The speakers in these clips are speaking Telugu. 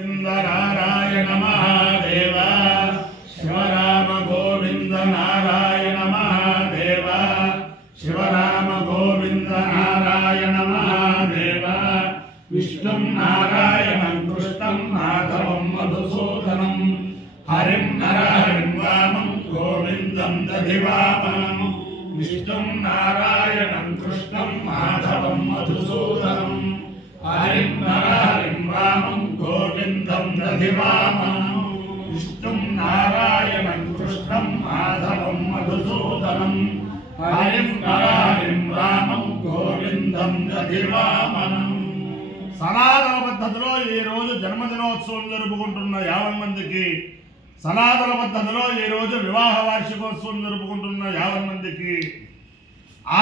नारायण महादेव शिवराम गोविंद नारायण महादेव शिवराम गोविंद नारायण महादेव विष्णु नारायणं कृष्णं माधवं मधुसूदनं हरिं नरहरिं वामं गोविंदं दधिवामनं विष्णु नारायणं कृष्णं माधवं मधुसूदनं हरिं नरहरिं वामं गोविंदं दधिवामनं विष्णु नारायणं कृष्णं माधवं मधुसूदनं हरिं नरहरिं वामं गोविंदं दधिवामनं। సనాతన పద్ధతిలో ఈ రోజు జన్మదినోత్సవం జరుపుకుంటున్న 50 మందికి, సనాతన పద్ధతిలో ఈ రోజు వివాహ వార్షికోత్సవం జరుపుకుంటున్న 50 మందికి,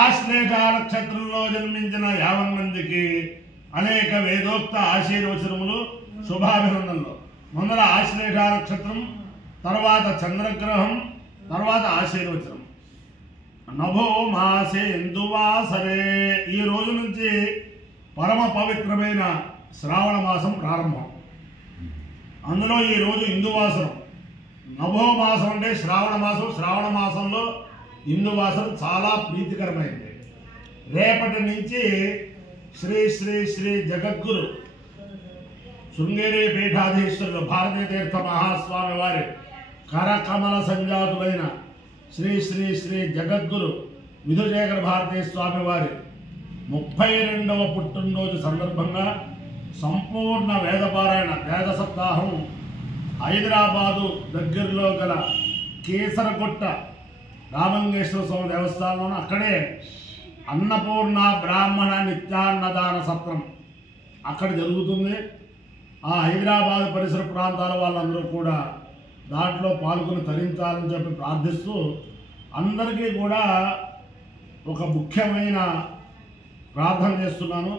ఆశ్లేష నక్షత్రంలో జన్మించిన 50 మందికి అనేక వేదోక్త ఆశీర్వచనములు, శుభాభినందనలు. ముందర ఆశ్లేష నక్షత్రం, తర్వాత చంద్రగ్రహం, తర్వాత ఆశీర్వచనం. నభో మాసే ఇందువాసరే. ఈ రోజు నుంచి పరమ పవిత్రమైన శ్రావణ మాసం ప్రారంభం. అందులో ఈరోజు ఇందువాసనం. నభో మాసం అంటే శ్రావణ మాసం. శ్రావణ మాసంలో ఇందువాసనం చాలా ప్రీతికరమైంది. రేపటి నుంచి శ్రీ శ్రీ శ్రీ జగద్గురు శృంగేరి పీఠాధీశ్వరులు భారతీయ తీర్థ మహాస్వామి వారి కరకమల సంజాతులైన శ్రీ శ్రీ శ్రీ జగద్గురు విధుశేఖర భారతీయ స్వామి వారి 32వ పుట్టినరోజు సందర్భంగా సంపూర్ణ వేదపారాయణ వేద సప్తాహం హైదరాబాదు దగ్గరలో గల కేసరగుట్ట రామంగేశ్వర స్వామి దేవస్థానంలో, అక్కడే అన్నపూర్ణ బ్రాహ్మణ నిత్యాన్నదాన సత్రం అక్కడ జరుగుతుంది. ఆ హైదరాబాద్ పరిసర ప్రాంతాల వాళ్ళందరూ కూడా దాంట్లో పాల్గొని తరించాలని చెప్పి ప్రార్థిస్తూ, అందరికీ కూడా ఒక ముఖ్యమైన ప్రార్థన చేస్తున్నాను.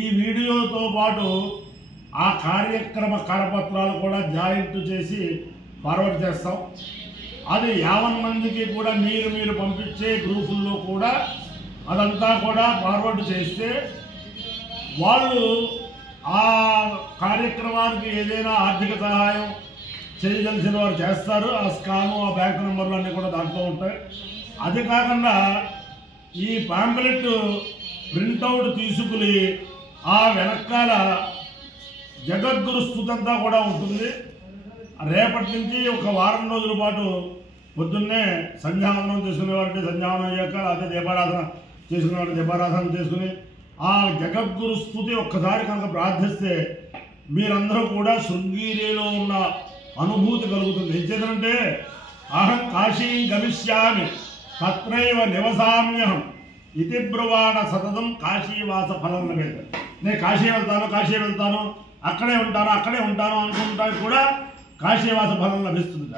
ఈ వీడియోతో పాటు ఆ కార్యక్రమ కరపత్రాలు కూడా జాయింట్ చేసి ఫార్వర్డ్ చేస్తాం. అది 50 మందికి కూడా మీరు పంపించే గ్రూపుల్లో కూడా అదంతా కూడా ఫార్వర్డ్ చేస్తే వాళ్ళు ఆ కార్యక్రమానికి ఏదైనా ఆర్థిక సహాయం చేయగలిసిన వారు చేస్తారు. ఆ స్కాము, ఆ బ్యాంకు నెంబర్లు అన్నీ కూడా దాంట్లో ఉంటాయి. అది కాకుండా ఈ పాంప్లెట్ ప్రింటౌట్ తీసుకుని ఆ వెనకాల జగద్గురు స్తుతంతా కూడా ఉంటుంది. రేపటి నుంచి ఒక వారం రోజుల పాటు పొద్దున్నే సంధ్యావందనం చేసుకునేవారంటే సంధ్యావందనం అయ్యాక, అదే దీపారాధన చేసుకునేవారు దీపారాధన చేసుకుని ఆ జగద్గురు స్తుతి ఒక్కసారి కనుక ప్రార్థిస్తే మీరందరూ కూడా శృంగేరిలో ఉన్న అనుభూతి కలుగుతుంది. ఎందుకంటే అహం కాశీ గమిష్యామి తత్రైవ నివసామ్యహం ఇది బ్రువాణ సతతం కాశీవాస ఫలం లభేత. నేను కాశీ వెళ్తాను అక్కడే ఉంటాను అనుకుంటా కూడా కాశీవాస ఫలం లభిస్తుంది.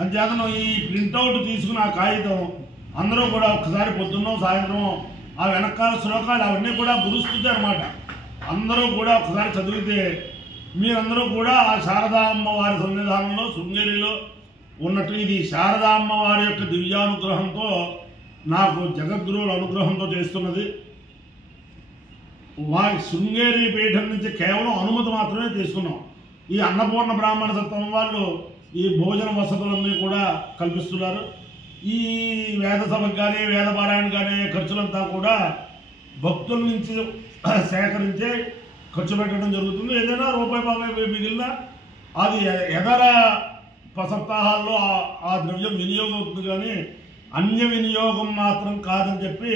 అంతేతను ఈ ప్రింటౌట్ తీసుకుని ఆ కాగితం అందరూ కూడా ఒక్కసారి పొద్దున్నో సాయంత్రం ఆ వెనకాల శ్లోకాలు అవన్నీ కూడా గురుస్తుంది అనమాట. అందరూ కూడా ఒకసారి చదివితే మీరందరూ కూడా ఆ శారదామ్మ వారి సన్నిధానంలో శృంగేరిలో ఉన్నట్టు, ఇది శారదామ్మ వారి యొక్క దివ్యానుగ్రహంతో నాకు జగద్గురువుల అనుగ్రహంతో చేస్తున్నది. వారి శృంగేరి పీఠం నుంచి కేవలం అనుమతి మాత్రమే తీసుకున్నాం. ఈ అన్నపూర్ణ బ్రాహ్మణ సత్వం వాళ్ళు ఈ భోజన వసతులన్నీ కూడా కల్పిస్తున్నారు. ఈ వేద సభకు కానీ వేద పారాయణ కానీ ఖర్చులంతా కూడా భక్తుల నుంచి సేకరించే ఖర్చు పెట్టడం జరుగుతుంది. ఏదైనా రూపాయి మిగిలిన అది ఎదర సప్తాహాల్లో ఆ ద్రవ్యం వినియోగం అవుతుంది, కానీ అన్య వినియోగం మాత్రం కాదని చెప్పి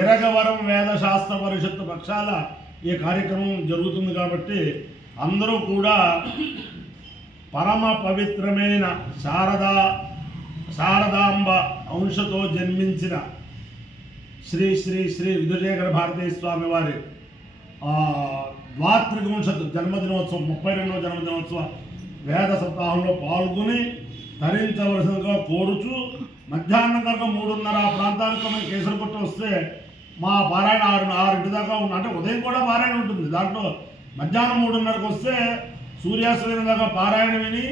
ఎరగవరం వేదశాస్త్ర పరిషత్తు పక్షాల ఈ కార్యక్రమం జరుగుతుంది. కాబట్టి అందరూ కూడా పరమ పవిత్రమైన శారదాంబ అంశతో జన్మించిన శ్రీ శ్రీ శ్రీ విధుశేఖర భారతీయ స్వామి వారి ద్వాత్రికంశత్ జన్మదినోత్సవం 32వ జన్మదినోత్సవ వేద సప్తాహంలో పాల్గొని తరించవలసిందిగా కోరుచు, మధ్యాహ్నం కనుక 3:30 ఆ ప్రాంతానికి మేము కేసరగుట్ట వస్తే మా పారాయణ 6 దాకా ఉంది. అంటే ఉదయం కూడా పారాయణ ఉంటుంది. దాంట్లో మధ్యాహ్నం 3:30కి వస్తే సూర్యాస్తమయం దాకా పారాయణ విని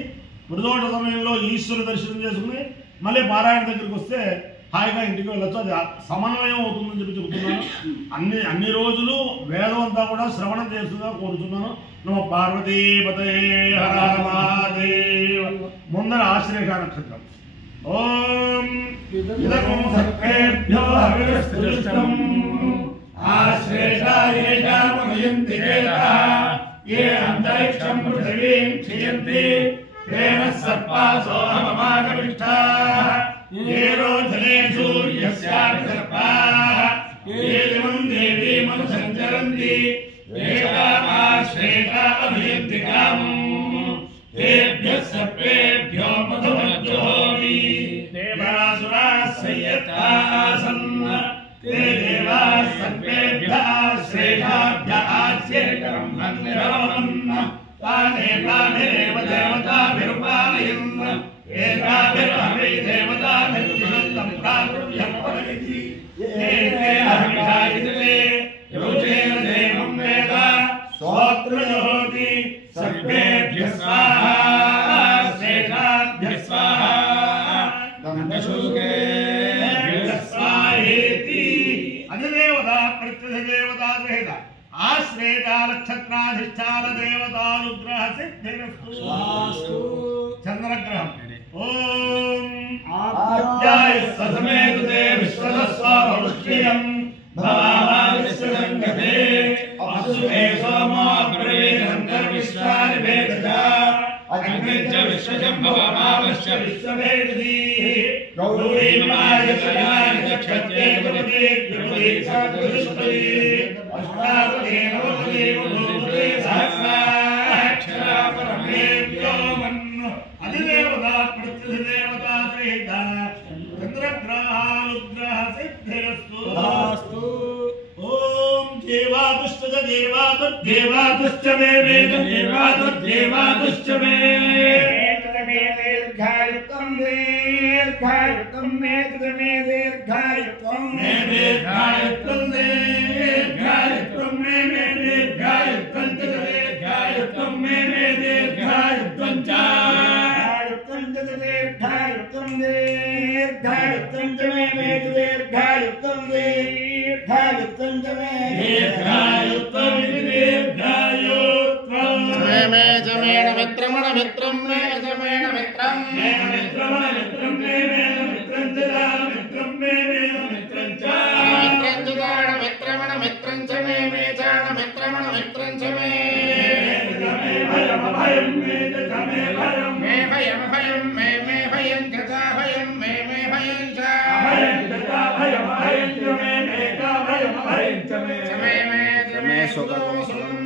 ప్రదోష సమయంలో ఈశ్వర దర్శనం చేసుకుని మళ్ళీ పారాయణ దగ్గరికి వస్తే హాయిగా ఇంటికి వెళ్ళొచ్చు. అది సమన్వయం అవుతుందని చెప్పి చెబుతున్నాను. అన్ని రోజులు వేదం అంతా కూడా శ్రవణం చేస్తుందిగా కోరుతున్నాను. నమ పార్వతీపతే హర హర మహాదేవ. ముందర ఆశ్లేష నక్షత్రం. ఓం ఇదకం సర్వేభ్యో హవిరస్పృష్టం ఆశ్లేషాయేషామయంతి కేతః ఏ అంతరిక్షం పృథివీం క్షయంతి తేన సర్పాసోహమమాగమిష్టాః ఏ రోధనే సూర్యస్యాపి సర్పాః ఏ దివం దేవీమను సంచరంతి ఏకామాశ్లేషా అభియంతి కామం తేభ్యః సర్పేభ్యో మధుమజ్జుహోమి దేవాసురాः సంయత్తాసన్ ते देवाः सर्वेभ्यः श्रेष्ठाभ्यः आस्येकरं मन्दिरमन्न तानेकाभिरेव देवताभिरुपालयन् एकाभिर्हवै देवताभिर्विनन्दं प्रातुर्यं परमिति ये ते हविषायिते योजेन देवं वेद स्वोत्रजोति सर्वेभ्यः स्वाहा श्रेष्ठाभ्यः स्वाहा दण्डशुल्के अधिदेवता प्रत्यधिदेवता सहित आश्रेता नक्षत्राधिष्ठान देवतानुग्रह सिद्धिरस्तु। चंद्रग्रहम् ओम आद्याय ससमेतुते विश्वदस्वावृष्टियं भवामाविश्वसंगते अप्सुते सोमो अग्रवेदं विश्वानि वेदता अग्निश्च विश्वजम्भवमावश्य विश्ववेदी गौरीमायतयाय चक्षते गुरुते गुरुते सद्गुरुते अष्टावते नवते गुरुते सहस्राक्षरा परमेभ्यो मन्नो अधिदेवता प्रत्यधिदेवता सहित चन्द्रग्रहानुग्रह सिद्धिरस्तु। ओम देवादुश्च देवादुश्च मे देवादुश्च मे दीर्घायुक्तं मे दीर्घायुक्तं मे दीर्घायुक्तं मे दीर्घायुक्तं मे दीर्घायुक्तं दीर्घायुक्तं मे दीर्घायुक्तं च दीर्घायुक्तं दीर्घायुक्तं च मे दीर्घायुक्तं दीर्घायुक्तं च मे दीर्घायुक्तं दीर्घायुक्तं मे जमेन मित्रमण मित्रं मे जमेन मित्रं मे मित्रमण मित्रं मे मित्रं च मित्रं मे मित्रं च मित्रं च मित्रमण मित्रं च मे जान मित्रमण मित्रं च मे भयं भयं मे जमे भयं मे भयं भयं मे भयं च भयं मे भयं च भयं च भयं भयं च मे का भयं भयं च मे सुखं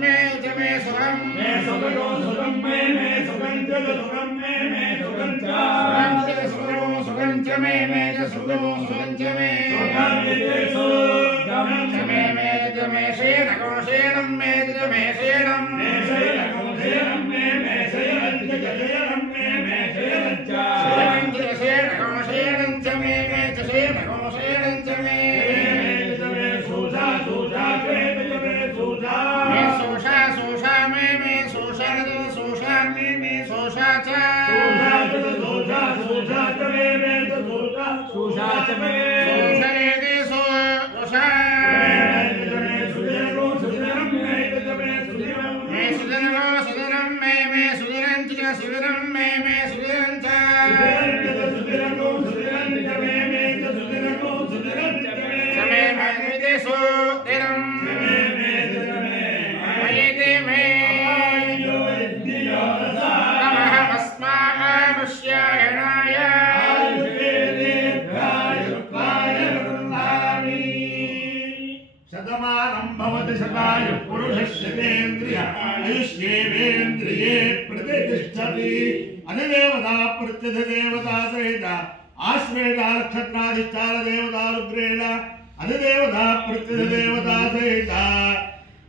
मे जमे सुखं मे सुखं सुखं मे सुखं च सुखं मे सुखं च सुखं च मे च सुखं सुखं च मे सुखं च मे जमे शेणं शेणं मे जमे शेणं मे शेणं शेणं मे शेणं च शेणं मे शेणं च शेणं शेणं च मे च शेणं शेणं च मे जमे सुषा सुषा मे जमे सुषा मे सुषा सुषा मे सुषा सुषा मे सुषा च सुषा सुषा च मे सुषा सुषा च मे सुषा रे सुषा जमे सुधरो सुधरं मे जमे सुधरं मे सुधरो सुधरं मे सुधरं च सुधरं मे सुधरं च सुधरं सुधरं च मे सुधरं सुधरं च मे मे सुधरं मे नमस्मामस्यायणाय शतमानं भवति शतायुः पुरुषस्येन्द्रिय आयुष्येवेन्द्रिये प्रतिष्ठति। अधिदेवता प्रत्यधिदेवता सहित आश्रेता नक्षत्राधिष्ठान देवतानुग्रहेण अधिदेवता प्रत्यधिदेवता सहित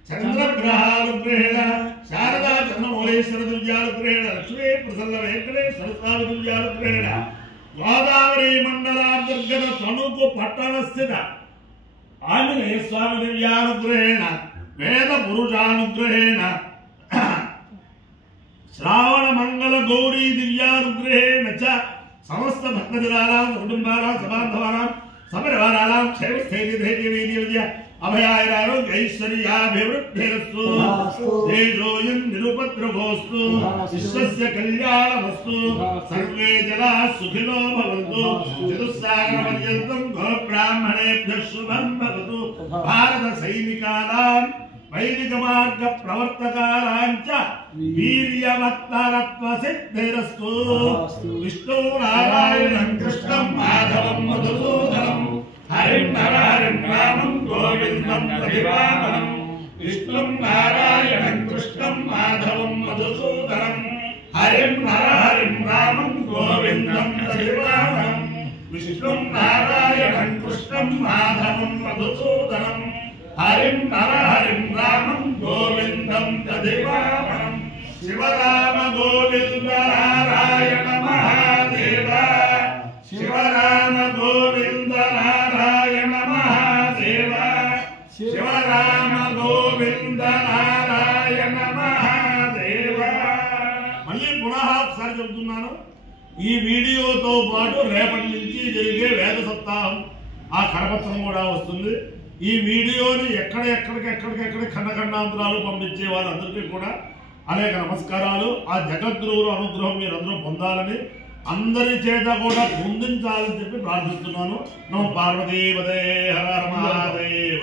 चंद्रग्रहानुग्रहेण शारदा चंद्रमौलेश्वर दिव्यानुग्रहेण लक्ष्मी प्रसन्न वेंकटेश्वर स्वामी दिव्यानुग्रहेण गोदावरी मंडलांतर्गत तणुकु पट्टण स्थित आंजनेय स्वामी दिव्यानुग्रहेण वेद पुरुषानुग्रहेण श्रावण मंगल गौरी दिव्यानुग्रहेण च समस्त भक्तजनानां कुटुंबानां सबान्धवानां సమరవరాళాం క్షేమ స్థైర్య ధైర్య వీర్య విజయ అభయారారోగ్య ఐశ్వర్యాభివృద్ధిరస్తు తేజోయం నిరుపద్రవోస్తు విశ్వస్య కళ్యాణమస్తు సర్వే జనాః సుఖినో భవంతు చతుస్సాగర పర్యంతం గోబ్రాహ్మణేభ్యః శుభం భవతు భారత సైనికానాం వైదిక మార్గ ప్రవర్తకానాంచ వీర్యవత్తరత్వ సిద్ధిరస్తు విష్ణు నారాయణం కృష్ణం మాధవం మధుసూదనం హరిం నరహరిం రామం గోవిందం ప్రతిపాదనం విష్ణుం నారాయణం కృష్ణం మాధవం మధుసూదనం హరిం నరహరిం రామం గోవిందం ప్రతిపాదనం విష్ణుం నారాయణం కృష్ణం మాధవం మధుసూదనం హరిం నరహరిం రామం గోవిందం తదేవామనం శివరామ గోవింద నారాయణ మహాదేవ శివరామ గోవింద నారాయణ మహాదేవ శివరామ గోవింద నారాయణ మహాదేవ. మళ్ళీ పునః ఒకసారి చెబుతున్నాను, ఈ వీడియోతో పాటు రేపటి నుంచి జరిగే వేద సప్తాహం ఆ కరపత్రం కూడా వస్తుంది. ఈ వీడియోని ఎక్కడికెక్కడికి ఖండఖండాంతరాలు పంపించే వాళ్ళందరికీ కూడా అనేక నమస్కారాలు. ఆ జగద్గురువుల అనుగ్రహం మీరందరూ పొందాలని, అందరి చేత కూడా పొందించాలని చెప్పి ప్రార్థిస్తున్నాను. నమో పార్వతీపదే హర హర మహాదేవ.